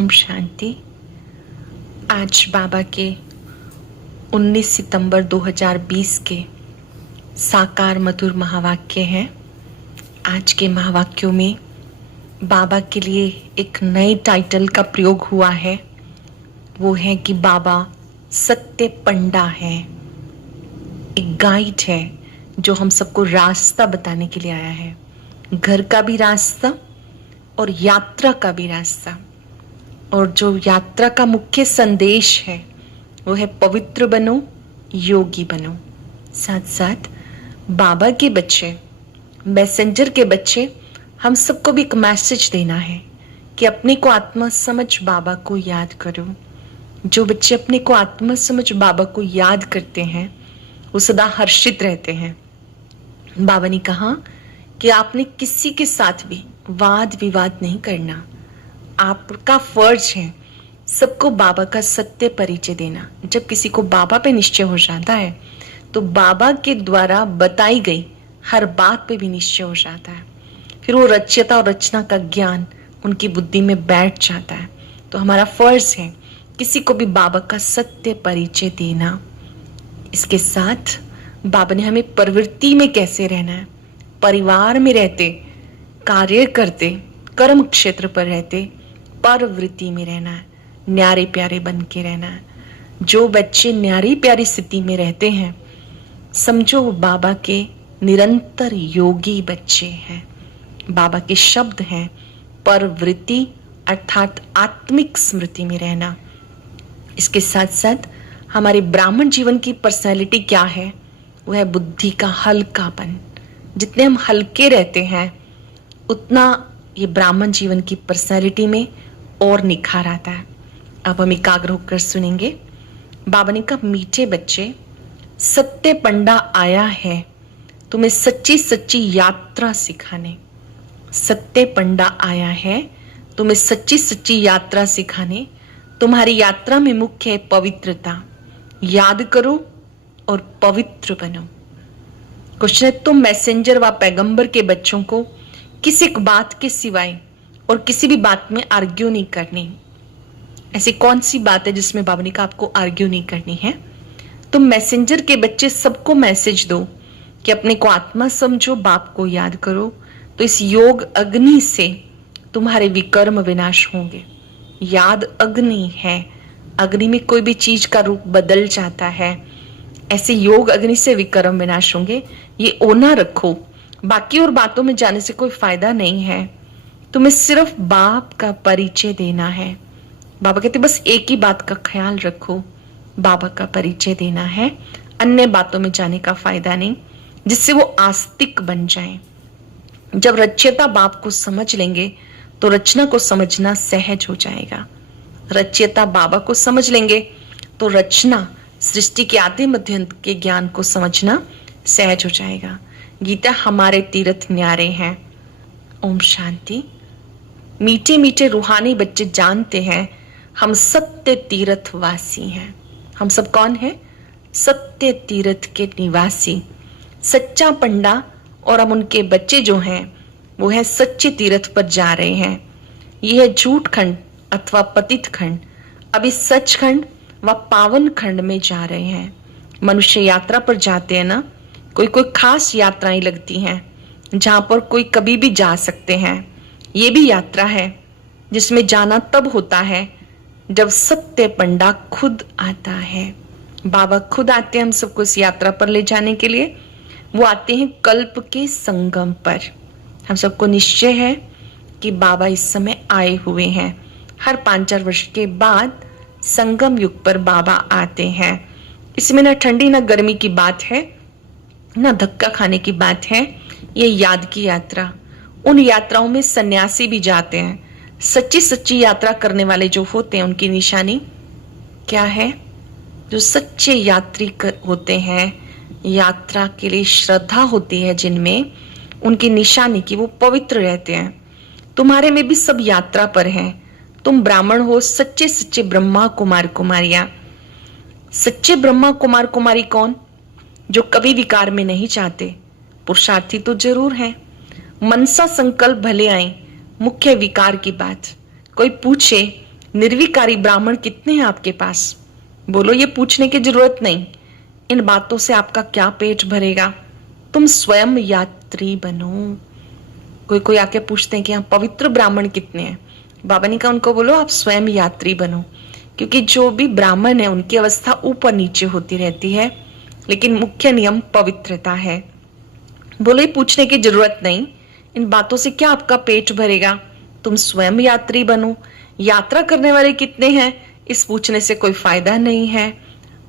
ओम शांति। आज बाबा के 19 सितंबर 2020 के साकार मधुर महावाक्य हैं। आज के महावाक्यों में बाबा के लिए एक नए टाइटल का प्रयोग हुआ है। वो है कि बाबा सत्य पंडा है, एक गाइड है जो हम सबको रास्ता बताने के लिए आया है। घर का भी रास्ता और यात्रा का भी रास्ता। और जो यात्रा का मुख्य संदेश है वो है पवित्र बनो, योगी बनो। साथ साथ बाबा के बच्चे, मैसेंजर के बच्चे, हम सबको भी एक मैसेज देना है कि अपने को आत्मा समझ बाबा को याद करो। जो बच्चे अपने को आत्मा समझ बाबा को याद करते हैं वो सदा हर्षित रहते हैं। बाबा ने कहा कि आपने किसी के साथ भी वाद विवाद नहीं करना। आपका फर्ज है सबको बाबा का सत्य परिचय देना। जब किसी को बाबा पे निश्चय हो जाता है तो बाबा के द्वारा बताई गई हर बात पे भी निश्चय हो जाता है। फिर वो रच्यता और रचना का ज्ञान उनकी बुद्धि में बैठ जाता है। तो हमारा फर्ज है किसी को भी बाबा का सत्य परिचय देना। इसके साथ बाबा ने हमें प्रवृत्ति में कैसे रहना है, परिवार में रहते, कार्य करते, कर्म क्षेत्र पर रहते, प्रवृत्ति में रहना है, न्यारे प्यारे बन के रहना है। जो बच्चे न्यारी प्यारी स्थिति में रहते हैं समझो वो बाबा के निरंतर योगी बच्चे हैं। बाबा के शब्द हैं प्रवृत्ति अर्थात आत्मिक स्मृति में रहना। इसके साथ साथ हमारे ब्राह्मण जीवन की पर्सनैलिटी क्या है, वो है बुद्धि का हल्कापन। जितने हम हल्के रहते हैं उतना ये ब्राह्मण जीवन की पर्सनैलिटी में और निखार आता है। अब हम एकाग्र होकर सुनेंगे। बाबा ने कहा, मीठे बच्चे, सत्य पंडा आया है तुम्हें सच्ची सच्ची यात्रा सिखाने। सत्य पंडा आया है तुम्हें सच्ची सच्ची यात्रा सिखाने। तुम्हारी यात्रा में मुख्य है पवित्रता। याद करो और पवित्र बनो। क्वेश्चन है, तुम मैसेंजर व पैगंबर के बच्चों को किसी एक बात के सिवाय और किसी भी बात में आर्ग्यू नहीं करनी। ऐसी कौन सी बात है जिसमें बाबा ने कहा आपको आर्ग्यू नहीं करनी है? तुम मैसेंजर के बच्चे सबको मैसेज दो कि अपने को आत्मा समझो, बाप को याद करो, तो इस योग अग्नि से तुम्हारे विकर्म विनाश होंगे। याद अग्नि है, अग्नि में कोई भी चीज का रूप बदल जाता है। ऐसे योग अग्नि से विकर्म विनाश होंगे। ये ओना रखो, बाकी और बातों में जाने से कोई फायदा नहीं है। तुम्हें सिर्फ बाप का परिचय देना है। बाबा कहते बस एक ही बात का ख्याल रखो, बाबा का परिचय देना है। अन्य बातों में जाने का फायदा नहीं, जिससे वो आस्तिक बन जाए। जब रच्यता बाप को समझ लेंगे तो रचना को समझना सहज हो जाएगा। रच्यता बाबा को समझ लेंगे तो रचना, सृष्टि के आदि मध्य अंत के ज्ञान को समझना सहज हो जाएगा। गीता हमारे तीर्थ न्यारे हैं। ओम शांति। मीठे मीठे रूहानी बच्चे जानते हैं हम सत्य तीर्थ वासी हैं। हम सब कौन हैं? सत्य तीर्थ के निवासी, सच्चा पंडा। और हम उनके बच्चे जो हैं वो है सच्चे तीर्थ पर जा रहे हैं। यह है झूठ खंड अथवा पतित खंड। अभी सच खंड व पावन खंड में जा रहे हैं। मनुष्य यात्रा पर जाते हैं ना, कोई कोई खास यात्राएं लगती हैं जहां पर कोई कभी भी जा सकते हैं। ये भी यात्रा है जिसमें जाना तब होता है जब सत्य पंडा खुद आता है। बाबा खुद आते हैं हम सबको इस यात्रा पर ले जाने के लिए। वो आते हैं कल्प के संगम पर। हम सबको निश्चय है कि बाबा इस समय आए हुए हैं। हर 5-4 वर्ष के बाद संगम युग पर बाबा आते हैं। इसमें ना ठंडी ना गर्मी की बात है, ना धक्का खाने की बात है। ये याद की यात्रा। उन यात्राओं में सन्यासी भी जाते हैं। सच्ची सच्ची यात्रा करने वाले जो होते हैं उनकी निशानी क्या है? जो सच्चे यात्री होते हैं, यात्रा के लिए श्रद्धा होती है जिनमें, उनकी निशानी की वो पवित्र रहते हैं। तुम्हारे में भी सब यात्रा पर हैं। तुम ब्राह्मण हो, सच्चे सच्चे ब्रह्मा कुमार कुमारियां। सच्चे ब्रह्मा कुमार कुमारी कौन? जो कभी विकार में नहीं चाहते। पुरुषार्थी तो जरूर हैं, मनसा संकल्प भले आए, मुख्य विकार की बात। कोई पूछे निर्विकारी ब्राह्मण कितने हैं आपके पास? बोलो, ये पूछने की जरूरत नहीं। इन बातों से आपका क्या पेट भरेगा? तुम स्वयं यात्री बनो। कोई कोई आके पूछते हैं कि यहाँ पवित्र ब्राह्मण कितने हैं? बाबा ने कहा उनको बोलो आप स्वयं यात्री बनो, क्योंकि जो भी ब्राह्मण है उनकी अवस्था ऊपर नीचे होती रहती है, लेकिन मुख्य नियम पवित्रता है। बोलो, ये पूछने की जरूरत नहीं। इन बातों से क्या आपका पेट भरेगा? तुम स्वयं यात्री बनो। यात्रा करने वाले कितने हैं, इस पूछने से कोई फायदा नहीं है।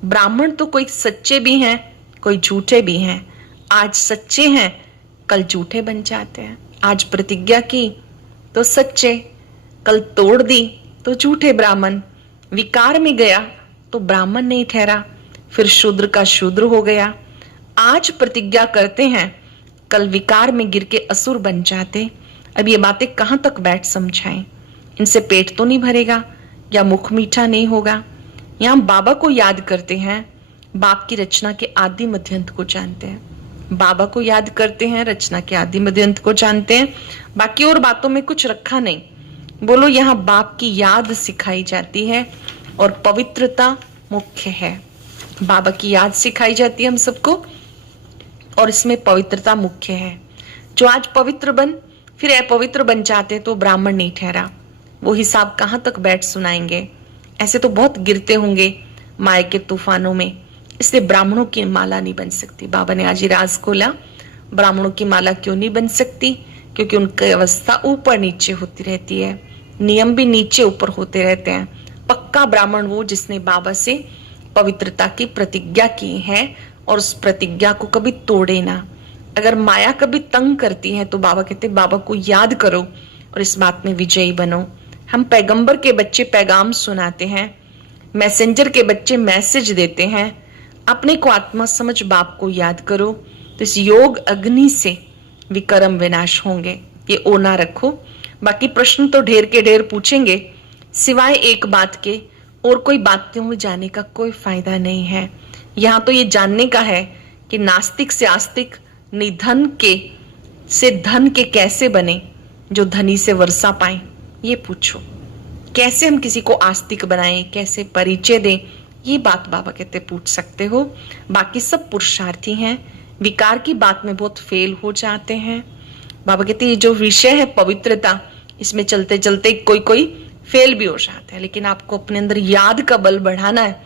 ब्राह्मण तो कोई सच्चे भी हैं, कोई झूठे भी हैं। आज सच्चे हैं, कल झूठे बन जाते हैं। आज प्रतिज्ञा की तो सच्चे, कल तोड़ दी तो झूठे ब्राह्मण। विकार में गया तो ब्राह्मण नहीं ठहरा, फिर शूद्र का शूद्र हो गया। आज प्रतिज्ञा करते हैं, कल विकार में गिर के असुर बन जाते। अब ये बातें कहां तक बैठ समझाएं? इनसे पेट तो नहीं भरेगा या मुख मीठा नहीं होगा। यहां बाबा को याद करते हैं, बाप की रचना के आदि मध्यंत को जानते हैं। बाबा को याद करते हैं, रचना के आदि मध्यंत को जानते हैं, बाकी और बातों में कुछ रखा नहीं। बोलो, यहाँ बाप की याद सिखाई जाती है और पवित्रता मुख्य है। बाबा की याद सिखाई जाती है हम सबको और इसमें पवित्रता मुख्य है। जो आज पवित्र बन फिर अपवित्र बन जाते तो ब्राह्मण नहीं ठहरा। वो हिसाब कहां तक बैठ सुनाएंगे? ऐसे तो बहुत गिरते होंगे माया के तूफानों में, इसलिए ब्राह्मणों की माला नहीं बन सकती। बाबा ने आज ही राज खोला, ब्राह्मणों की माला क्यों नहीं बन सकती? क्योंकि उनकी अवस्था ऊपर नीचे होती रहती है, नियम भी नीचे ऊपर होते रहते हैं। पक्का ब्राह्मण वो जिसने बाबा से पवित्रता की प्रतिज्ञा की है और उस प्रतिज्ञा को कभी तोड़े ना। अगर माया कभी तंग करती है तो बाबा कहते बाबा को याद करो और इस बात में विजयी बनो। हम पैगंबर के बच्चे पैगाम सुनाते हैं, मैसेंजर के बच्चे मैसेज देते हैं। अपने को आत्मा समझ बाप को याद करो तो इस योग अग्नि से विकर्म विनाश होंगे। ये ओना रखो। बाकी प्रश्न तो ढेर के ढेर पूछेंगे, सिवाय एक बात के और कोई बातों में जाने का कोई फायदा नहीं है। यहाँ तो ये जानने का है कि नास्तिक से आस्तिक, निधन के से धन के कैसे बने, जो धनी से वर्षा पाए। ये पूछो, कैसे हम किसी को आस्तिक बनाएं, कैसे परिचय दें, ये बात बाबा कहते पूछ सकते हो। बाकी सब पुरुषार्थी हैं, विकार की बात में बहुत फेल हो जाते हैं। बाबा कहते ये जो विषय है पवित्रता, इसमें चलते चलते कोई कोई फेल भी हो जाता है, लेकिन आपको अपने अंदर याद का बल बढ़ाना है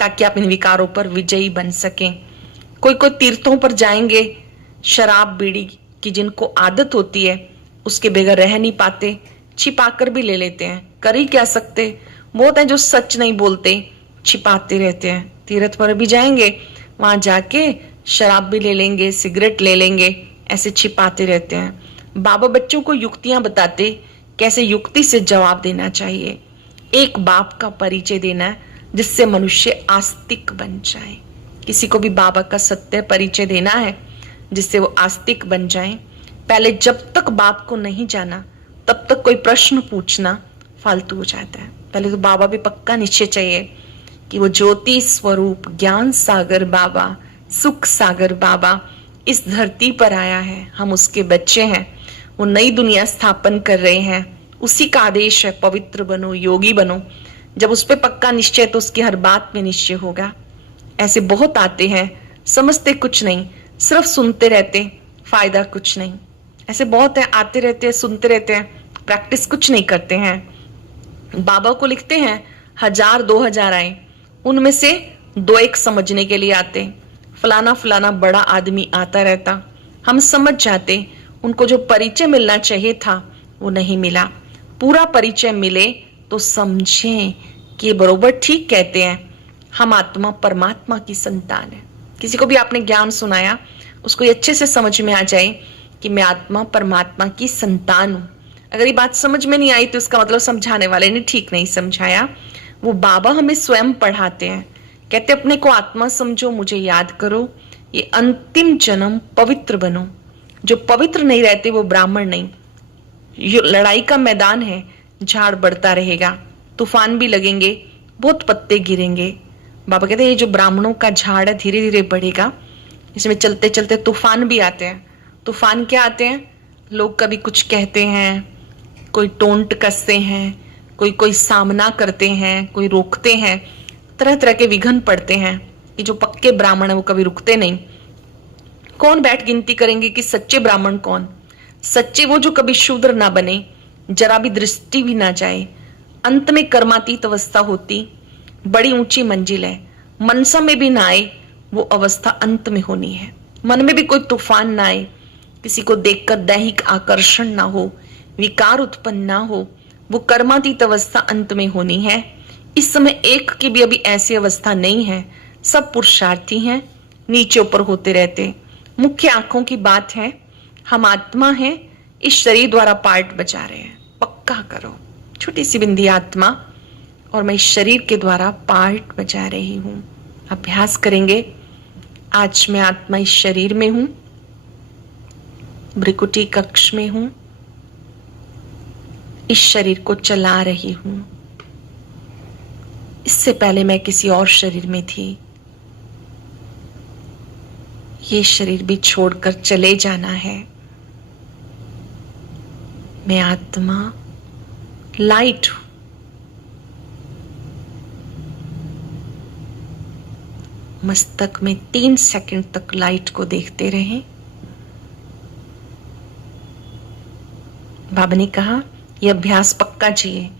ताकि आप इन विकारों पर विजयी बन सकें। कोई कोई तीर्थों पर जाएंगे, शराब बीड़ी की जिनको आदत होती है उसके बगैर रह नहीं पाते, छिपाकर भी ले लेते हैं। कर ही क्या सकते, बहुत है जो सच नहीं बोलते, छिपाते रहते हैं। तीर्थ पर भी जाएंगे, वहां जाके शराब भी ले लेंगे, सिगरेट ले लेंगे, ऐसे छिपाते रहते हैं। बाबा बच्चों को युक्तियां बताते कैसे युक्ति से जवाब देना चाहिए। एक बाप का परिचय देना है जिससे मनुष्य आस्तिक बन जाए। किसी को भी बाबा का सत्य परिचय देना है जिससे वो आस्तिक बन जाए। पहले जब तक बाप को नहीं जाना तब तक कोई प्रश्न पूछना फालतू हो जाता है। पहले तो बाबा भी पक्का निश्चय चाहिए कि वो ज्योति स्वरूप ज्ञान सागर बाबा, सुख सागर बाबा इस धरती पर आया है, हम उसके बच्चे हैं। वो नई दुनिया स्थापन कर रहे हैं, उसी का आदेश है पवित्र बनो, योगी बनो। जब उस पर पक्का निश्चय तो उसकी हर बात में निश्चय होगा। ऐसे बहुत आते हैं, समझते कुछ नहीं, सिर्फ सुनते रहते, फायदा कुछ नहीं। ऐसे बहुत है, आते रहते हैं, सुनते रहते हैं, प्रैक्टिस कुछ नहीं करते हैं। बाबा को लिखते हैं 1000-2000 आए, उनमें से 2-1 समझने के लिए आते। फलाना फलाना बड़ा आदमी आता रहता, हम समझ जाते। उनको जो परिचय मिलना चाहिए था वो नहीं मिला। पूरा परिचय मिले तो समझें कि ये बरोबर ठीक कहते हैं, हम आत्मा परमात्मा की संतान है। किसी को भी आपने ज्ञान सुनाया, उसको ये अच्छे से समझ में आ जाए कि मैं आत्मा परमात्मा की संतान हूं। अगर ये बात समझ में नहीं आई तो इसका मतलब समझाने वाले ने ठीक नहीं समझाया। वो बाबा हमें स्वयं पढ़ाते हैं, कहते अपने को आत्मा समझो, मुझे याद करो, ये अंतिम जन्म पवित्र बनो। जो पवित्र नहीं रहते वो ब्राह्मण नहीं। ये लड़ाई का मैदान है, झाड़ बढ़ता रहेगा, तूफान भी लगेंगे, बहुत पत्ते गिरेंगे। बाबा कहते हैं ये जो ब्राह्मणों का झाड़ है धीरे धीरे बढ़ेगा, इसमें चलते चलते तूफान भी आते हैं। तूफान क्या आते हैं, लोग कभी कुछ कहते हैं, कोई टोंट कसते हैं, कोई कोई सामना करते हैं, कोई रोकते हैं, तरह तरह के विघ्न पड़ते हैं कि जो पक्के ब्राह्मण है वो कभी रुकते नहीं। कौन बैठ गिनती करेंगे कि सच्चे ब्राह्मण कौन? सच्चे वो जो कभी शूद्र ना बने, जरा भी दृष्टि भी ना जाए, अंत में कर्मातीत अवस्था होती बड़ी ऊंची मंजिल है। मनसा में भी ना आए वो अवस्था अंत में होनी है। मन में भी कोई तूफान ना आए, किसी को देखकर दैहिक आकर्षण ना हो, विकार उत्पन्न ना हो, वो कर्मातीत अवस्था अंत में होनी है। इस समय एक की भी अभी ऐसी अवस्था नहीं है। सब पुरुषार्थी हैं, नीचे ऊपर होते रहते। मुख्य आंखों की बात है, हम आत्मा हैं, इस शरीर द्वारा पार्ट बजा रहे हैं। पक्का करो, छोटी सी बिंदी आत्मा और मैं इस शरीर के द्वारा पार्ट बजा रही हूं। अभ्यास करेंगे। आज मैं आत्मा इस शरीर में हूं, भ्रिकुटी कक्ष में हूं, इस शरीर को चला रही हूं। इससे पहले मैं किसी और शरीर में थी। ये शरीर भी छोड़कर चले जाना है। मैं आत्मा लाइट हूं। मस्तक में 3 सेकंड तक लाइट को देखते रहें। बाबा ने कहा यह अभ्यास पक्का चाहिए।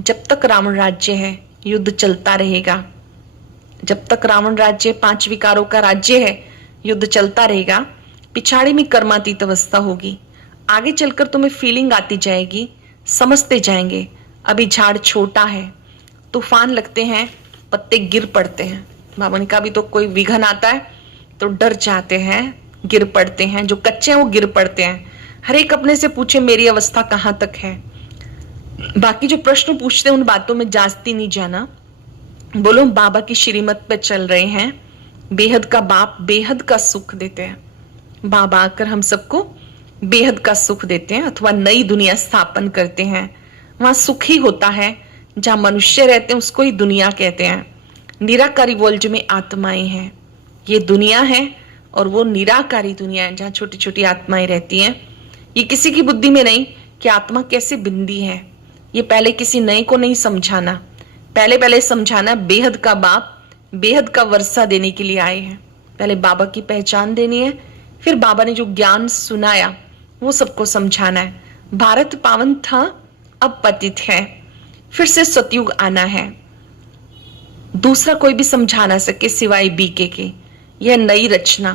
जब तक रावण राज्य है युद्ध चलता रहेगा। जब तक रावण राज्य 5 विकारों का राज्य है युद्ध चलता रहेगा। पिछाड़ी में कर्मातीत अवस्था होगी। आगे चलकर तुम्हें फीलिंग आती जाएगी, समझते जाएंगे। अभी झाड़ छोटा है, तूफान लगते हैं, पत्ते गिर पड़ते हैं। बाबा ने कहा अभी तो कोई विघन आता है तो डर जाते हैं, गिर पड़ते हैं। जो कच्चे हैं वो गिर पड़ते हैं। हर एक अपने से पूछे मेरी अवस्था कहां तक है। बाकी जो प्रश्न पूछते हैं उन बातों में जास्ती नहीं जाना। बोलो बाबा की श्रीमत पे चल रहे हैं। बेहद का बाप बेहद का सुख देते हैं। बाबा आकर हम सबको बेहद का सुख देते हैं अथवा नई दुनिया स्थापन करते हैं। वहां सुख ही होता है। जहां मनुष्य रहते हैं उसको ही दुनिया कहते हैं। निराकारी वर्ल्ड में आत्माएं हैं। ये दुनिया है और वो निराकारी दुनिया है जहां छोटी छोटी आत्माएं रहती हैं। ये किसी की बुद्धि में नहीं कि आत्मा कैसे बिंदी है। ये पहले किसी नए को नहीं समझाना, पहले समझाना बेहद का बाप बेहद का वर्षा देने के लिए आए हैं। पहले बाबा की पहचान देनी है, फिर बाबा ने जो ज्ञान सुनाया वो सबको समझाना है। भारत पावन था, अब पतित है, फिर से सतयुग आना है। दूसरा कोई भी समझा ना सके सिवाय बीके के। यह नई रचना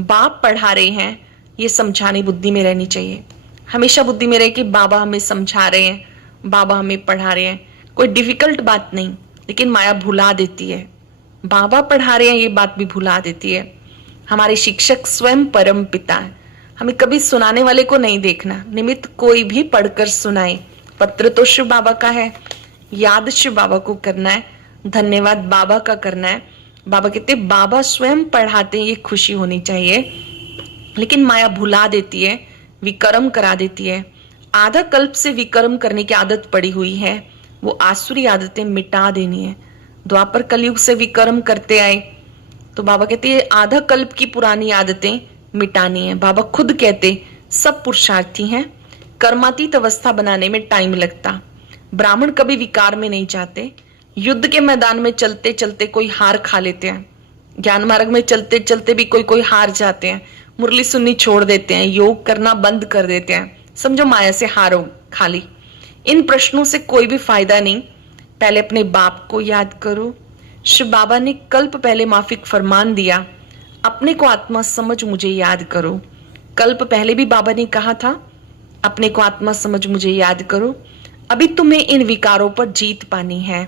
बाप पढ़ा रहे हैं, ये समझाने बुद्धि में रहनी चाहिए। हमेशा बुद्धि में रहे कि बाबा हमें समझा रहे हैं, बाबा हमें पढ़ा रहे हैं। कोई डिफिकल्ट बात नहीं, लेकिन माया भुला देती है। बाबा पढ़ा रहे हैं ये बात भी भुला देती है। हमारे शिक्षक स्वयं परम पिता है। हमें कभी सुनाने वाले को नहीं देखना। निमित्त कोई भी पढ़कर सुनाए। पत्र तो शिव बाबा का है, याद शिव बाबा को करना है, धन्यवाद बाबा का करना है। बाबा कहते बाबा स्वयं पढ़ाते हैं, ये खुशी होनी चाहिए। लेकिन माया भुला देती है, विकर्म करा देती है। आधा कल्प से विकर्म करने की आदत पड़ी हुई है, वो आसुरी आदतें मिटा देनी है। द्वापर कलयुग से विकर्म करते आए तो बाबा कहते हैं आधा कल्प की पुरानी आदतें मिटानी है। बाबा खुद कहते सब पुरुषार्थी हैं, कर्मातीत अवस्था बनाने में टाइम लगता। ब्राह्मण कभी विकार में नहीं जाते। युद्ध के मैदान में चलते चलते कोई हार खा लेते हैं। ज्ञान मार्ग में चलते चलते भी कोई कोई हार जाते हैं, मुरली सुननी छोड़ देते हैं, योग करना बंद कर देते हैं। समझो माया से हारो खाली। इन प्रश्नों से कोई भी फायदा नहीं। पहले अपने बाप को याद करो। शिव बाबा ने कल्प पहले माफिक फरमान दिया, अपने को आत्मा समझ मुझे याद करो। कल्प पहले भी बाबा ने कहा था अपने को आत्मा समझ मुझे याद करो। अभी तुम्हें इन विकारों पर जीत पानी है।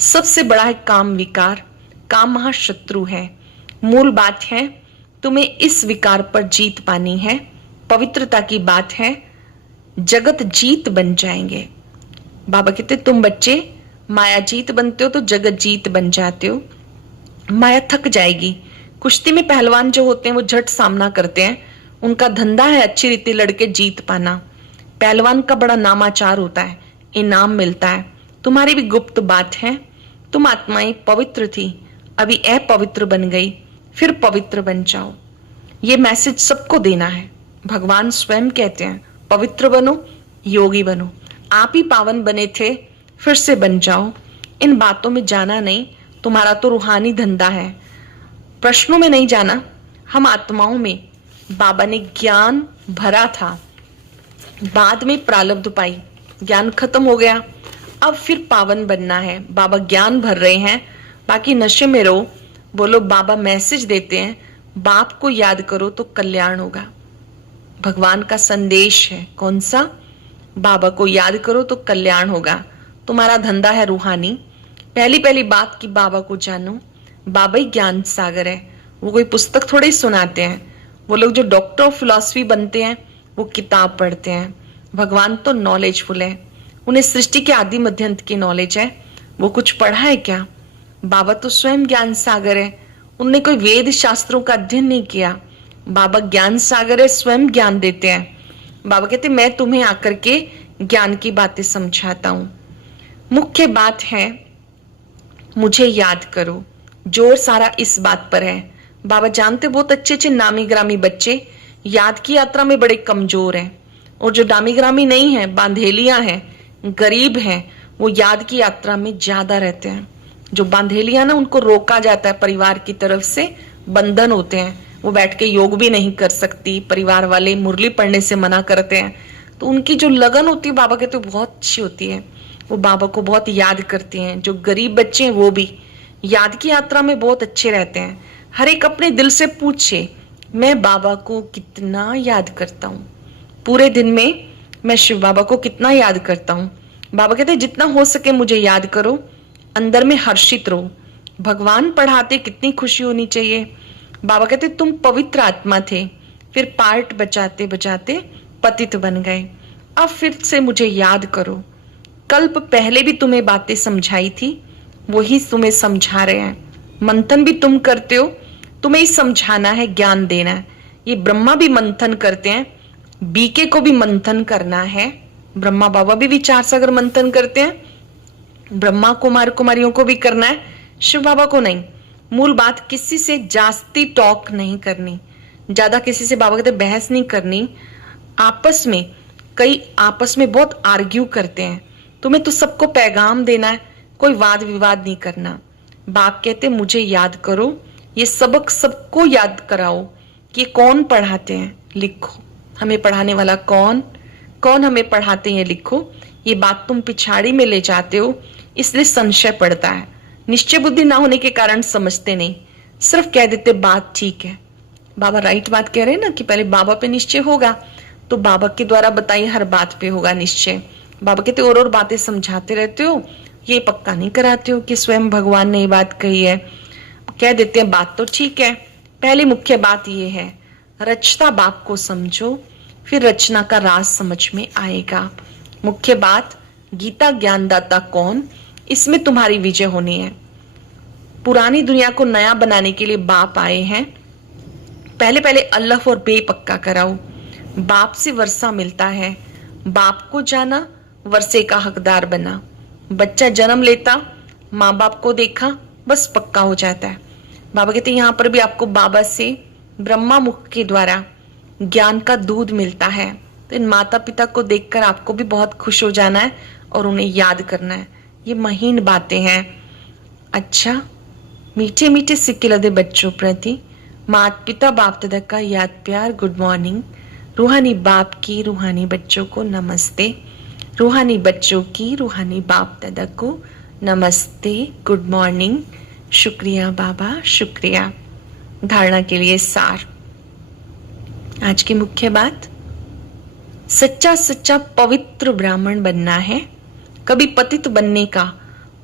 सबसे बड़ा है काम विकार। काम महाशत्रु है। मूल बात है तुम्हें इस विकार पर जीत पानी है। पवित्रता की बात है, जगत जीत बन जाएंगे। बाबा कहते तुम बच्चे माया जीत बनते हो तो जगत जीत बन जाते हो। माया थक जाएगी। कुश्ती में पहलवान जो होते हैं वो झट सामना करते हैं। उनका धंधा है अच्छी रीति लड़के जीत पाना। पहलवान का बड़ा नामाचार होता है, इनाम मिलता है। तुम्हारी भी गुप्त बात है। तुम आत्माएं पवित्र थी, अभी अपवित्र बन गई, फिर पवित्र बन जाओ। ये मैसेज सबको देना है। भगवान स्वयं कहते हैं पवित्र बनो, योगी बनो। आप ही पावन बने थे, फिर से बन जाओ। इन बातों में जाना नहीं, तुम्हारा तो रूहानी धंधा है। प्रश्नों में नहीं जाना, हम आत्माओं में बाबा ने ज्ञान भरा था, बाद में प्रारब्ध पाई, ज्ञान खत्म हो गया, अब फिर पावन बनना है। बाबा ज्ञान भर रहे हैं, बाकी नशे में रहो। बोलो बाबा मैसेज देते हैं, बाप को याद करो तो कल्याण होगा। भगवान का संदेश है, कौन सा? बाबा को याद करो तो कल्याण होगा। तुम्हारा धंधा है रूहानी। पहली पहली बात कि बाबा को जानो। बाबा ही ज्ञान सागर है, वो कोई पुस्तक थोड़े ही सुनाते हैं। वो लोग जो डॉक्टर ऑफ फिलॉसफी बनते हैं वो किताब पढ़ते हैं। भगवान तो नॉलेजफुल है, उन्हें सृष्टि के आदि मध्य अंत की नॉलेज है। वो कुछ पढ़ा है क्या? बाबा तो स्वयं ज्ञान सागर है, उनने कोई वेद शास्त्रों का अध्ययन नहीं किया। बाबा ज्ञान सागर है, स्वयं ज्ञान देते हैं। बाबा कहते मैं तुम्हें आकर के ज्ञान की बातें समझाता हूं। मुख्य बात है मुझे याद करो। जोर सारा इस बात पर है। बाबा जानते बहुत अच्छे अच्छे नामी ग्रामी बच्चे याद की यात्रा में बड़े कमजोर हैं, और जो नामी ग्रामी नहीं है, बांधेलियां हैं, गरीब हैं, वो याद की यात्रा में ज्यादा रहते हैं। जो बांधेलियां ना, उनको रोका जाता है परिवार की तरफ से, बंधन होते हैं, वो बैठ के योग भी नहीं कर सकती, परिवार वाले मुरली पढ़ने से मना करते हैं। तो उनकी जो लगन होती है बाबा कहते बहुत अच्छी होती है, वो बाबा को बहुत याद करती हैं। जो गरीब बच्चे हैं वो भी याद की यात्रा में बहुत अच्छे रहते हैं। हर एक अपने दिल से पूछे, मैं बाबा को कितना याद करता हूँ, पूरे दिन में मैं शिव बाबा को कितना याद करता हूँ। बाबा कहते हैं जितना हो सके मुझे याद करो, अंदर में हर्षित रहो। भगवान पढ़ाते कितनी खुशी होनी चाहिए। बाबा कहते तुम पवित्र आत्मा थे, फिर पार्ट बजाते बजाते पतित बन गए, अब फिर से मुझे याद करो। कल्प पहले भी तुम्हें बातें समझाई थी, वही तुम्हें समझा रहे हैं। मंथन भी तुम करते हो, तुम्हें ही समझाना है, ज्ञान देना है। ये ब्रह्मा भी मंथन करते हैं, बीके को भी मंथन करना है। ब्रह्मा बाबा भी विचार सागर मंथन करते हैं, ब्रह्मा कुमार कुमारियों को भी करना है, शिव बाबा को नहीं। मूल बात किसी से जास्ती टॉक नहीं करनी, ज्यादा किसी से बाबा कहते बहस नहीं करनी। आपस में कई आपस में बहुत आर्ग्यू करते हैं, तुम्हें तो सबको पैगाम देना है, कोई वाद विवाद नहीं करना। बाप कहते मुझे याद करो, ये सबक सबको याद कराओ कि कौन पढ़ाते हैं, लिखो। हमें पढ़ाने वाला कौन कौन हमें पढ़ाते हैं, लिखो। ये बात तुम पिछाड़ी में ले जाते हो, इसलिए संशय पड़ता है। निश्चय बुद्धि ना होने के कारण समझते नहीं, सिर्फ कह देते बात ठीक है। बाबा राइट बात कह रहे हैं ना कि पहले बाबा पे निश्चय होगा, तो बाबा के द्वारा बताई हर बात पे होगा निश्चय। बाबा कहते और बातें समझाते रहते हो, ये पक्का नहीं कराते हो कि स्वयं भगवान ने ये बात कही है। कह देते हैं बात तो ठीक है। पहली मुख्य बात ये है, रचता बाप को समझो, फिर रचना का राज समझ में आएगा। मुख्य बात, गीता ज्ञानदाता कौन, इसमें तुम्हारी विजय होनी है। पुरानी दुनिया को नया बनाने के लिए बाप आए हैं। पहले पहले अल्लाह और बे पक्का कराओ। बाप से वर्षा मिलता है, बाप को जाना, वर्षे का हकदार बना। बच्चा जन्म लेता, माँ बाप को देखा, बस पक्का हो जाता है। बाबा कहते हैं यहाँ पर भी आपको बाबा से ब्रह्मा मुख के द्वारा ज्ञान का दूध मिलता है। तो इन माता पिता को देखकर आपको भी बहुत खुश हो जाना है और उन्हें याद करना है। ये महीन बातें हैं। अच्छा, मीठे मीठे सिक्के लदे बच्चों प्रति माता पिता बाप दादा का याद प्यार, गुड मॉर्निंग। रूहानी बाप की रूहानी बच्चों को नमस्ते, रूहानी बच्चों की रूहानी बाप दादा को नमस्ते, गुड मॉर्निंग। शुक्रिया बाबा, शुक्रिया। धारणा के लिए सार। आज की मुख्य बात, सच्चा सच्चा पवित्र ब्राह्मण बनना है। कभी पतित बनने का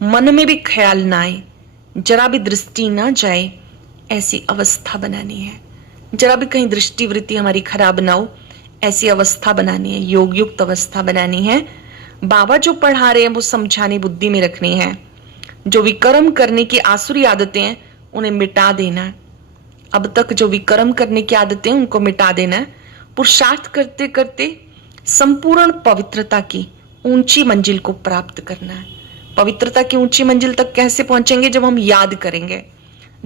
मन में भी ख्याल ना आए, जरा भी दृष्टि ना जाए, ऐसी अवस्था बनानी है। जरा भी कहीं दृष्टि वृत्ति हमारी खराब ना हो, ऐसी अवस्था बनानी है, योग युक्त अवस्था बनानी है। बाबा जो पढ़ा रहे हैं वो समझाने बुद्धि में रखनी है। जो विकर्म करने की आसुरी आदतें हैं उन्हें मिटा देना है। अब तक जो विकर्म करने की आदतें हैं उनको मिटा देना है। पुरुषार्थ करते करते संपूर्ण पवित्रता की ऊंची मंजिल को प्राप्त करना है। पवित्रता की ऊंची मंजिल तक कैसे पहुंचेंगे? जब हम याद करेंगे,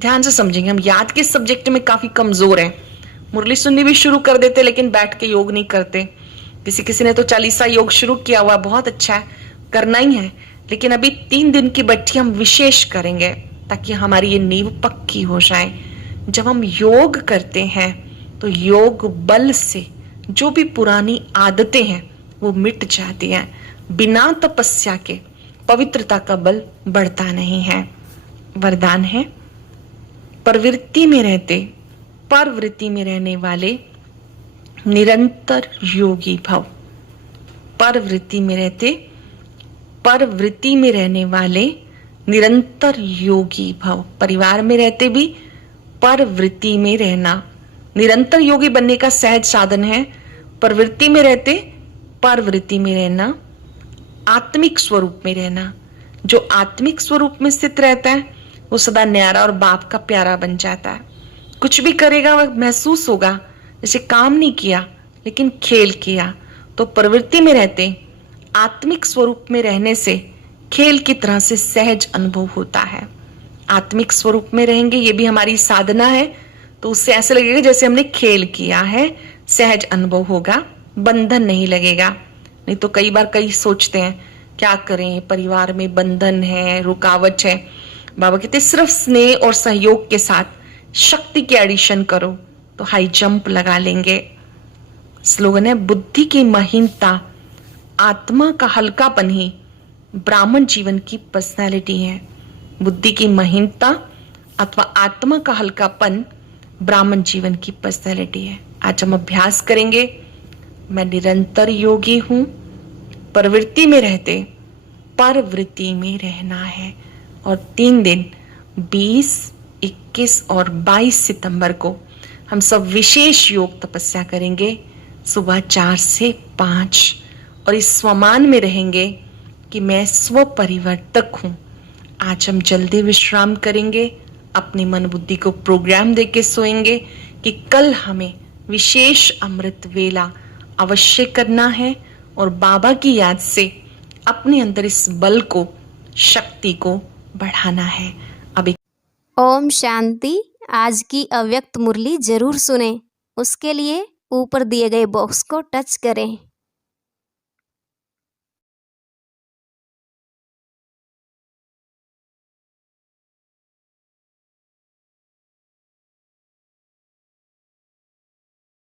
ध्यान से समझेंगे। हम याद के सब्जेक्ट में काफी कमजोर हैं। मुरली सुननी भी शुरू कर देते लेकिन बैठ के योग नहीं करते। किसी किसी ने तो 40 योग शुरू किया हुआ, बहुत अच्छा है, करना ही है, लेकिन अभी 3 दिन की बट्टी हम विशेष करेंगे ताकि हमारी ये नींव पक्की हो जाए। जब हम योग करते हैं तो योग बल से जो भी पुरानी आदतें हैं वो मिट जाती हैं। बिना तपस्या के पवित्रता का बल बढ़ता नहीं है। वरदान है, प्रवृत्ति में रहते परवृत्ति में रहने वाले निरंतर योगी भव। परवृत्ति में रहते परवृत्ति में रहने वाले निरंतर योगी भव। परिवार में रहते भी परवृत्ति में रहना। निरंतर योगी बनने का सहज साधन है प्रवृत्ति में रहते परवृत्ति में रहना, आत्मिक स्वरूप में रहना। जो आत्मिक स्वरूप में स्थित रहता है वो सदा न्यारा और बाप का प्यारा बन जाता है। कुछ भी करेगा वह महसूस होगा जैसे काम नहीं किया लेकिन खेल किया। तो प्रवृत्ति में रहते आत्मिक स्वरूप में रहने से खेल की तरह से सहज अनुभव होता है। आत्मिक स्वरूप में रहेंगे, ये भी हमारी साधना है, तो उससे ऐसे लगेगा जैसे हमने खेल किया है, सहज अनुभव होगा, बंधन नहीं लगेगा। नहीं तो कई बार कई सोचते हैं क्या करें, परिवार में बंधन है, रुकावट है। बाबा कहते सिर्फ स्नेह और सहयोग के साथ शक्ति के एडिशन करो तो हाई जंप लगा लेंगे। स्लोगन है, बुद्धि की महीनता, आत्मा का हल्कापन ही ब्राह्मण जीवन की पर्सनैलिटी है। बुद्धि की महीनता अथवा आत्मा का हल्कापन ब्राह्मण जीवन की पर्सनैलिटी है। आज हम अभ्यास करेंगे, मैं निरंतर योगी हूं, प्रवृत्ति में रहते परवृत्ति में रहना है। और 3 दिन 20, 21 और 22 सितंबर को हम सब विशेष योग तपस्या करेंगे सुबह 4 से 5 और इस स्वमान में रहेंगे कि मैं स्व परिवर्तक हूं। आज हम जल्दी विश्राम करेंगे, अपनी मन बुद्धि को प्रोग्राम देके सोएंगे कि कल हमें विशेष अमृत वेला अवश्य करना है और बाबा की याद से अपने अंदर इस बल को, शक्ति को बढ़ाना है। अब ओम शांति। आज की अव्यक्त मुरली जरूर सुने। उसके लिए ऊपर दिए गए बॉक्स को टच करें।